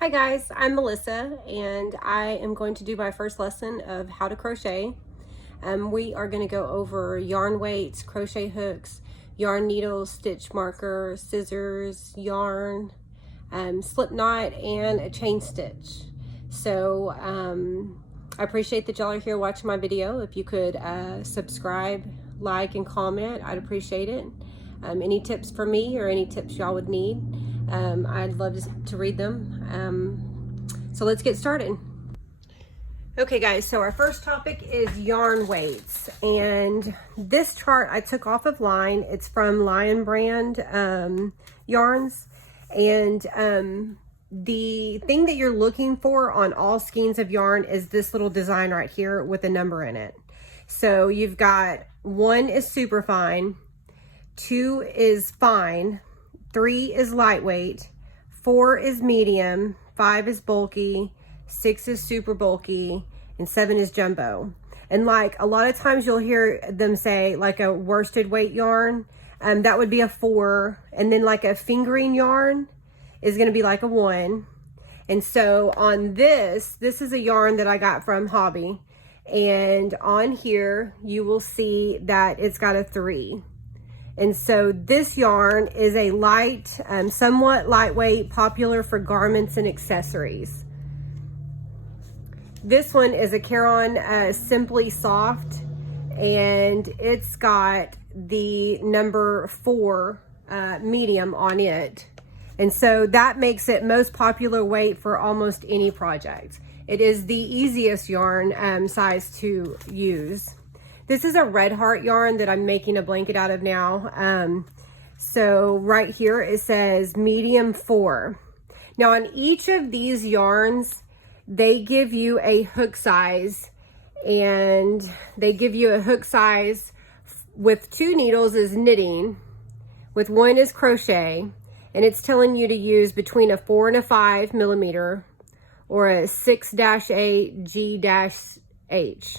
Hi guys, I'm Melissa and I am going to do my first lesson of how to crochet. We are going to go over yarn weights, crochet hooks, yarn needles, stitch marker, scissors, yarn, slip knot, and a chain stitch. So I appreciate that y'all are here watching my video. If you could subscribe, like, and comment, I'd appreciate it. Any tips for me or any tips y'all would need, I'd love to read them. So let's get started. Okay guys, so our first topic is yarn weights, and this chart I took off of Line. It's from Lion brand yarns, and the thing that you're looking for on all skeins of yarn is this little design right here with a number in it. So you've got 1 is super fine, 2 is fine, 3 is lightweight, 4 is medium, 5 is bulky, 6 is super bulky, and 7 is jumbo. And like a lot of times you'll hear them say like a worsted weight yarn, that would be a 4, and then like a fingering yarn is going to be like a 1. And so on this is a yarn that I got from Hobby, and on here you will see that it's got a 3. And so this yarn is a light, somewhat lightweight, popular for garments and accessories. This one is a Caron Simply Soft, and it's got the number 4 medium on it. And so that makes it most popular weight for almost any project. It is the easiest yarn size to use. This is a Red Heart yarn that I'm making a blanket out of now. So right here it says medium 4. Now on each of these yarns, they give you a hook size, and they give you a hook size with 2 needles is knitting, with 1 is crochet, and it's telling you to use between a 4 and a 5 millimeter or a 6-8 G-H.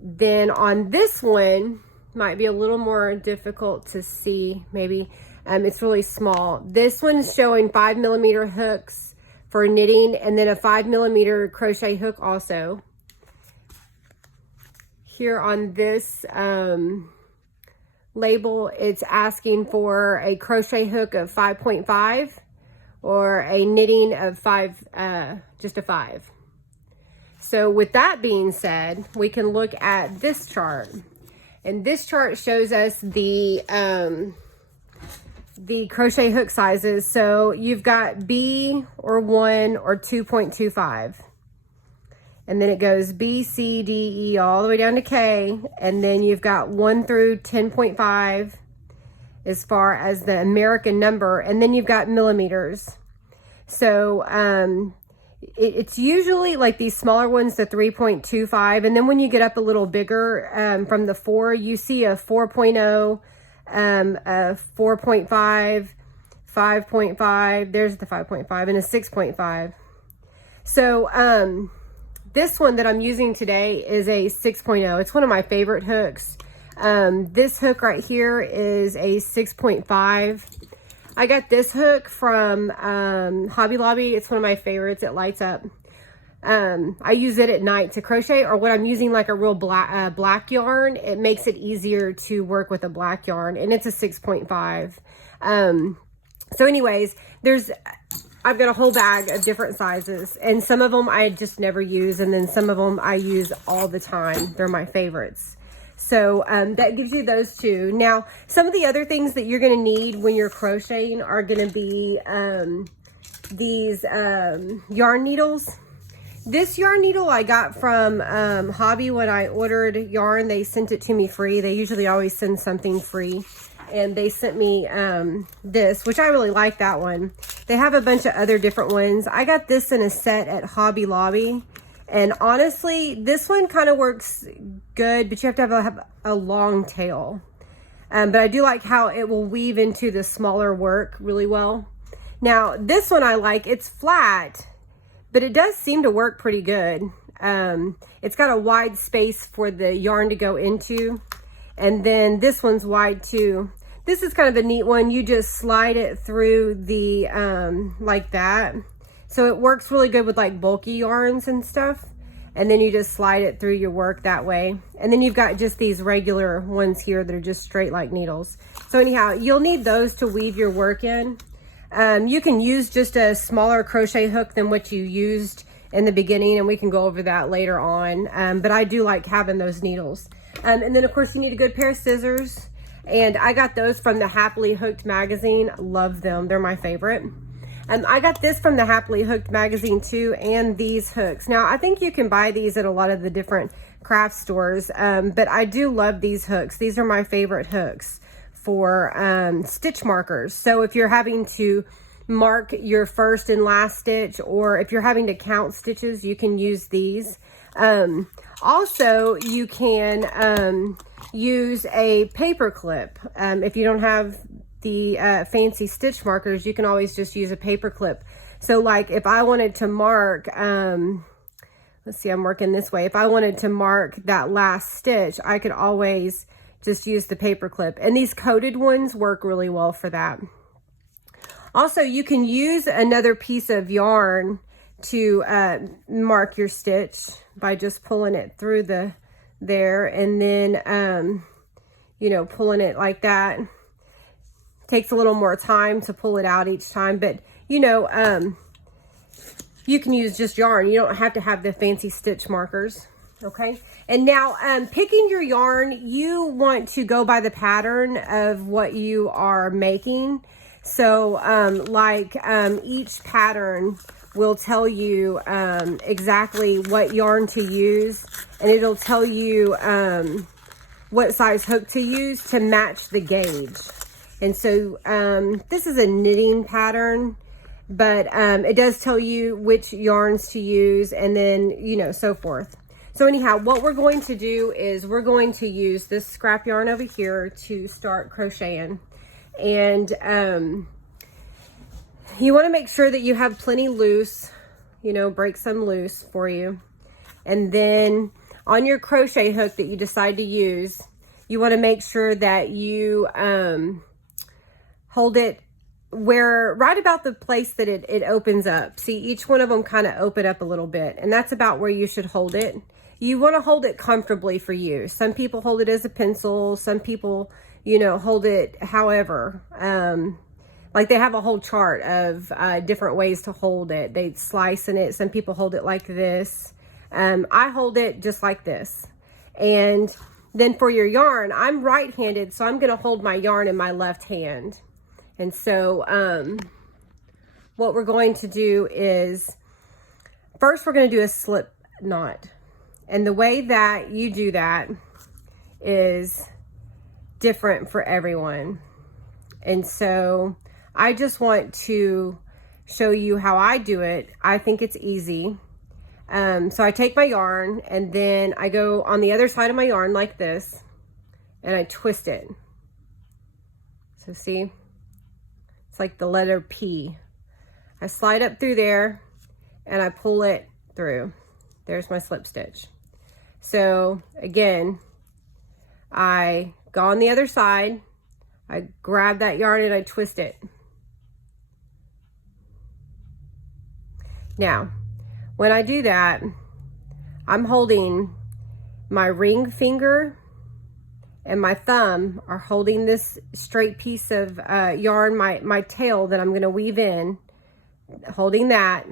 Then on this one, might be a little more difficult to see, maybe. It's really small. This one's showing 5 millimeter hooks for knitting, and then a 5 millimeter crochet hook also. Here on this label, it's asking for a crochet hook of 5.5 or a knitting of 5, just a 5. So with that being said, we can look at this chart, and this chart shows us the crochet hook sizes. So you've got B or 1 or 2.25, and then it goes B, C, D, E, all the way down to K, and then you've got 1 through 10.5 as far as the American number, and then you've got millimeters. So it's usually like these smaller ones, the 3.25, and then when you get up a little bigger, from the 4, you see a 4.0, a 4.5, 5.5, there's the 5.5, and a 6.5. So this one that I'm using today is a 6.0. It's one of my favorite hooks. This hook right here is a 6.5. I got this hook from Hobby Lobby. It's one of my favorites. It lights up. I use it at night to crochet, or when I'm using like a real black yarn, it makes it easier to work with a black yarn, and it's a 6.5. So anyways, I've got a whole bag of different sizes, and some of them I just never use, and then some of them I use all the time. They're my favorites. So that gives you those 2. Now, some of the other things that you're going to need when you're crocheting are going to be these yarn needles. This yarn needle I got from Hobby when I ordered yarn. They sent it to me free. They usually always send something free. And they sent me this, which I really like that one. They have a bunch of other different ones. I got this in a set at Hobby Lobby. And honestly, this one kind of works good, but you have to have a long tail. But I do like how it will weave into the smaller work really well. Now, this one I like. It's flat, but it does seem to work pretty good. It's got a wide space for the yarn to go into. And then this one's wide too. This is kind of a neat one. You just slide it through the, like that. So it works really good with like bulky yarns and stuff. And then you just slide it through your work that way. And then you've got just these regular ones here that are just straight like needles. So anyhow, you'll need those to weave your work in. You can use just a smaller crochet hook than what you used in the beginning, and we can go over that later on. But I do like having those needles. And then of course you need a good pair of scissors. And I got those from the Happily Hooked magazine. Love them, they're my favorite. I got this from the Happily Hooked magazine too, and these hooks. Now, I think you can buy these at a lot of the different craft stores, but I do love these hooks. These are my favorite hooks for stitch markers. So if you're having to mark your first and last stitch, or if you're having to count stitches, you can use these. Also, you can use a paper clip. If you don't have the fancy stitch markers, you can always just use a paper clip. So like if I wanted to mark, let's see, I'm working this way. If I wanted to mark that last stitch, I could always just use the paper clip. And these coated ones work really well for that. Also, you can use another piece of yarn to mark your stitch by just pulling it through there and then, you know, pulling it like that. Takes a little more time to pull it out each time, but you know, you can use just yarn. You don't have to have the fancy stitch markers. Okay. And now, picking your yarn, you want to go by the pattern of what you are making. So, each pattern will tell you, exactly what yarn to use, and it'll tell you, what size hook to use to match the gauge. And so this is a knitting pattern, but it does tell you which yarns to use, and then, you know, so forth. So anyhow, what we're going to do is we're going to use this scrap yarn over here to start crocheting. And you want to make sure that you have plenty loose, you know, break some loose for you. And then on your crochet hook that you decide to use, you want to make sure that you hold it where right about the place that it opens up. See, each one of them kind of open up a little bit, and that's about where you should hold it. You want to hold it comfortably for you. Some people hold it as a pencil. Some people, you know, hold it however. Like they have a whole chart of different ways to hold it. They slice in it. Some people hold it like this. I hold it just like this. And then for your yarn, I'm right-handed, so I'm going to hold my yarn in my left hand. And so what we're going to do is, first we're going to do a slip knot. And the way that you do that is different for everyone. And so I just want to show you how I do it. I think it's easy. So I take my yarn and then I go on the other side of my yarn like this and I twist it. So see, it's like the letter P. I slide up through there and I pull it through. There's my slip stitch. So again, I go on the other side, I grab that yarn and I twist it. Now, when I do that, I'm holding my ring finger and my thumb are holding this straight piece of yarn, my tail that I'm going to weave in, holding that.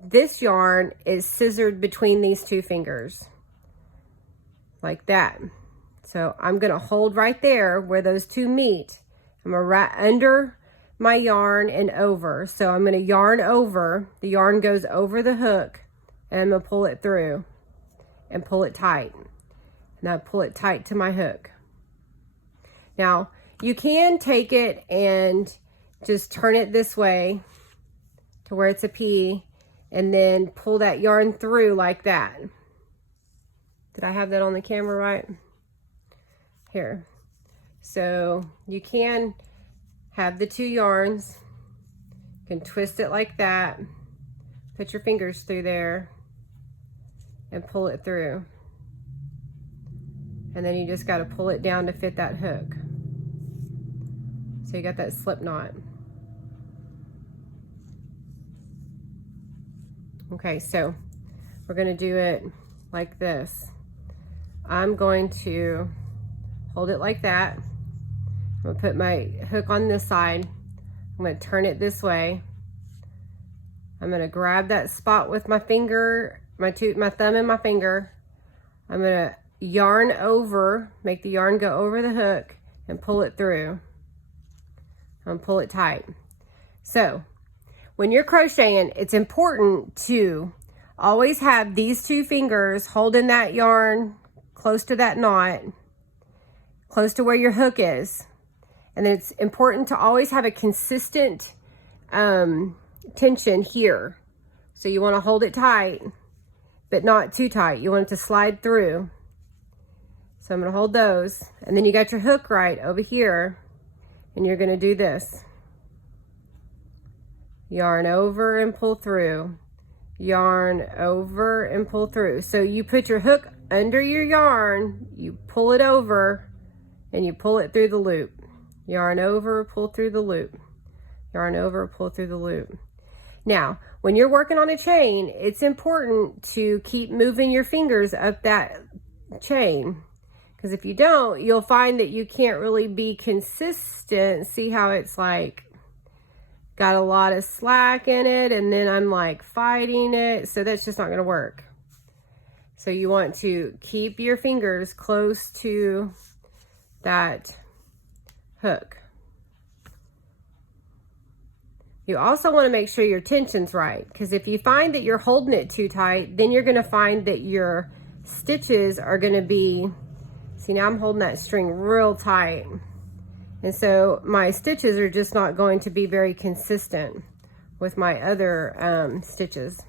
This yarn is scissored between these two fingers, like that. So I'm going to hold right there where those two meet. I'm going to right under my yarn and over. So I'm going to yarn over. The yarn goes over the hook and I'm going to pull it through and pull it tight. And I pull it tight to my hook. Now you can take it and just turn it this way to where it's a P and then pull that yarn through like that. Did I have that on the camera right? Here. So you can have the two yarns, you can twist it like that, put your fingers through there and pull it through. And then you just got to pull it down to fit that hook. So you got that slip knot. Okay, so we're going to do it like this. I'm going to hold it like that. I'm going to put my hook on this side. I'm going to turn it this way. I'm going to grab that spot with my finger, my thumb and my finger. I'm going to yarn over, make the yarn go over the hook and pull it through. And pull it tight. So when you're crocheting, it's important to always have these two fingers holding that yarn close to that knot, close to where your hook is. And then it's important to always have a consistent tension here. So you want to hold it tight, but not too tight. You want it to slide through. So I'm going to hold those. And then you got your hook right over here. And you're going to do this. Yarn over and pull through. Yarn over and pull through. So you put your hook under your yarn, you pull it over, and you pull it through the loop. Yarn over, pull through the loop. Yarn over, pull through the loop. Now, when you're working on a chain, it's important to keep moving your fingers up that chain. Because if you don't, you'll find that you can't really be consistent. See how it's like got a lot of slack in it, and then I'm like fighting it. So that's just not going to work. So you want to keep your fingers close to that hook. You also want to make sure your tension's right, because if you find that you're holding it too tight, then you're going to find that your stitches are going to be, see, now I'm holding that string real tight. And so my stitches are just not going to be very consistent with my other stitches.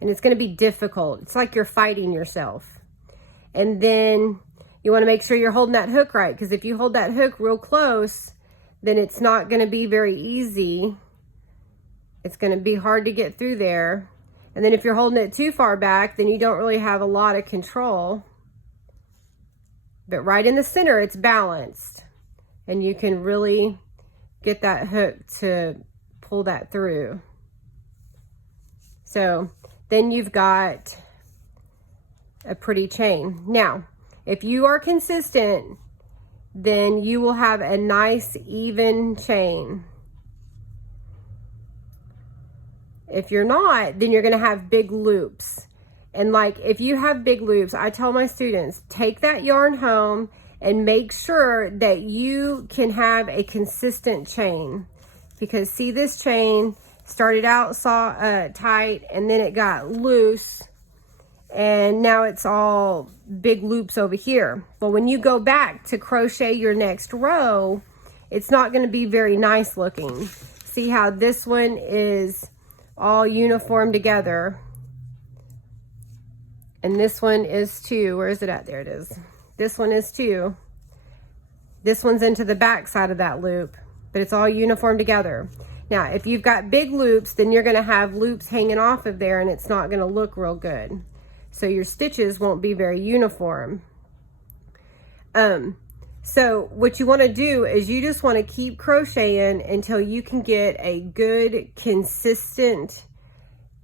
And it's going to be difficult. It's like you're fighting yourself. And then you want to make sure you're holding that hook right, because if you hold that hook real close, then it's not going to be very easy. It's going to be hard to get through there. And then if you're holding it too far back, then you don't really have a lot of control. But right in the center, it's balanced. And you can really get that hook to pull that through. So then you've got a pretty chain. Now, if you are consistent, then you will have a nice even chain. If you're not, then you're going to have big loops. And like if you have big loops, I tell my students, take that yarn home and make sure that you can have a consistent chain. Because see, this chain started out tight, and then it got loose, and now it's all big loops over here. But when you go back to crochet your next row, it's not going to be very nice looking. See how this one is all uniform together, and this one is too. Where is it at? There it is. This one is too. This one's into the back side of that loop, but it's all uniform together. Now, if you've got big loops, then you're going to have loops hanging off of there, and it's not going to look real good. So your stitches won't be very uniform. So what you want to do is you just want to keep crocheting until you can get a good, consistent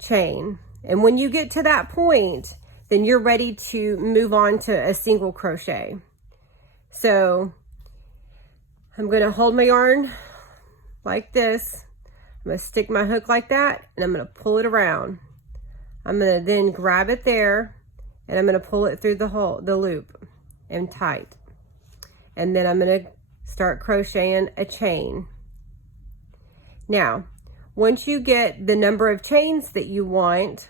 chain. And when you get to that point, then you're ready to move on to a single crochet. So I'm going to hold my yarn like this. I'm going to stick my hook like that, and I'm going to pull it around. I'm going to then grab it there, and I'm going to pull it through the loop and tight. And then I'm going to start crocheting a chain. Now, once you get the number of chains that you want,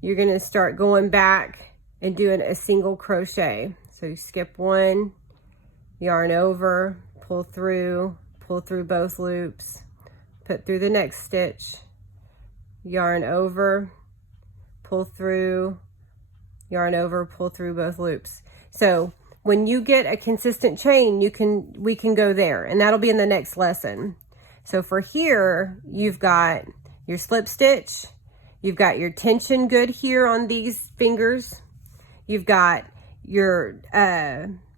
you're going to start going back and doing a single crochet. So you skip one, yarn over, pull through both loops, put through the next stitch, yarn over, pull through, yarn over, pull through both loops. So when you get a consistent chain, we can go there, and that'll be in the next lesson. So for here, you've got your slip stitch, you've got your tension good here on these fingers, you've got your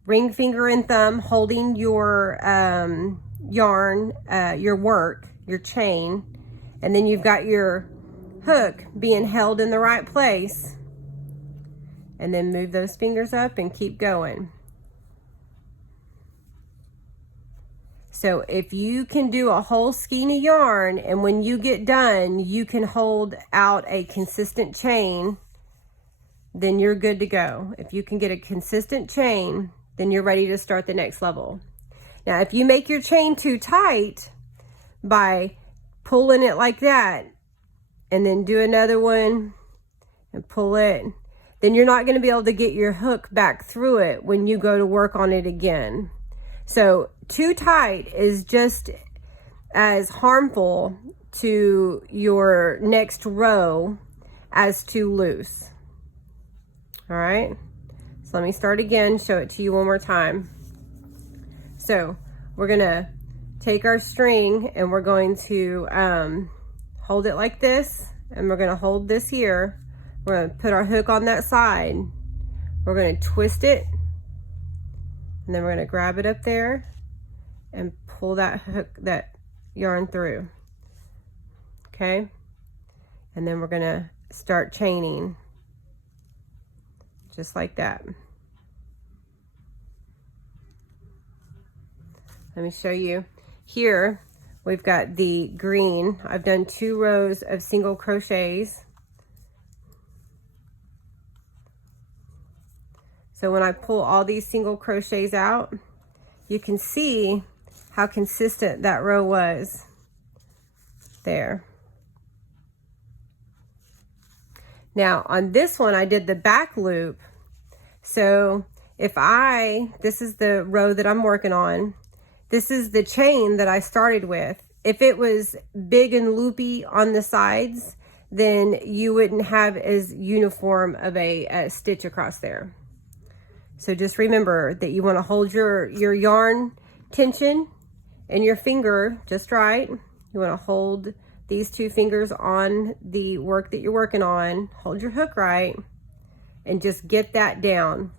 ring finger and thumb holding your yarn, your work, your chain, and then you've got your hook being held in the right place. And then move those fingers up and keep going. So if you can do a whole skein of yarn, and when you get done, you can hold out a consistent chain, then you're good to go. If you can get a consistent chain, then you're ready to start the next level. Now, if you make your chain too tight by pulling it like that, and then do another one and pull it, then you're not going to be able to get your hook back through it when you go to work on it again. So too tight is just as harmful to your next row as too loose. All right, so let me start again, show it to you one more time. So we're gonna take our string and we're going to hold it like this, and we're gonna hold this here. We're gonna put our hook on that side. We're gonna twist it, and then we're gonna grab it up there and pull that hook, that yarn through. Okay, and then we're gonna start chaining just like that. Let me show you. Here we've got the green. I've done 2 rows of single crochets. So when I pull all these single crochets out, you can see how consistent that row was there. Now on this one, I did the back loop. So if this is the row that I'm working on, this is the chain that I started with. If it was big and loopy on the sides, then you wouldn't have as uniform of a stitch across there. So just remember that you want to hold your yarn tension and your finger just right. You want to hold these 2 fingers on the work that you're working on. Hold your hook right and just get that down.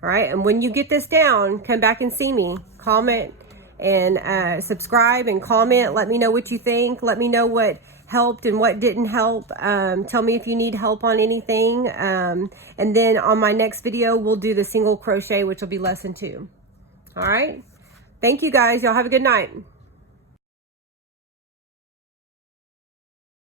All right, and when you get this down, come back and see me. Comment and subscribe and comment. Let me know what you think. Let me know what helped and what didn't help. Tell me if you need help on anything. And then on my next video, we'll do the single crochet, which will be lesson 2. All right. Thank you guys. Y'all have a good night.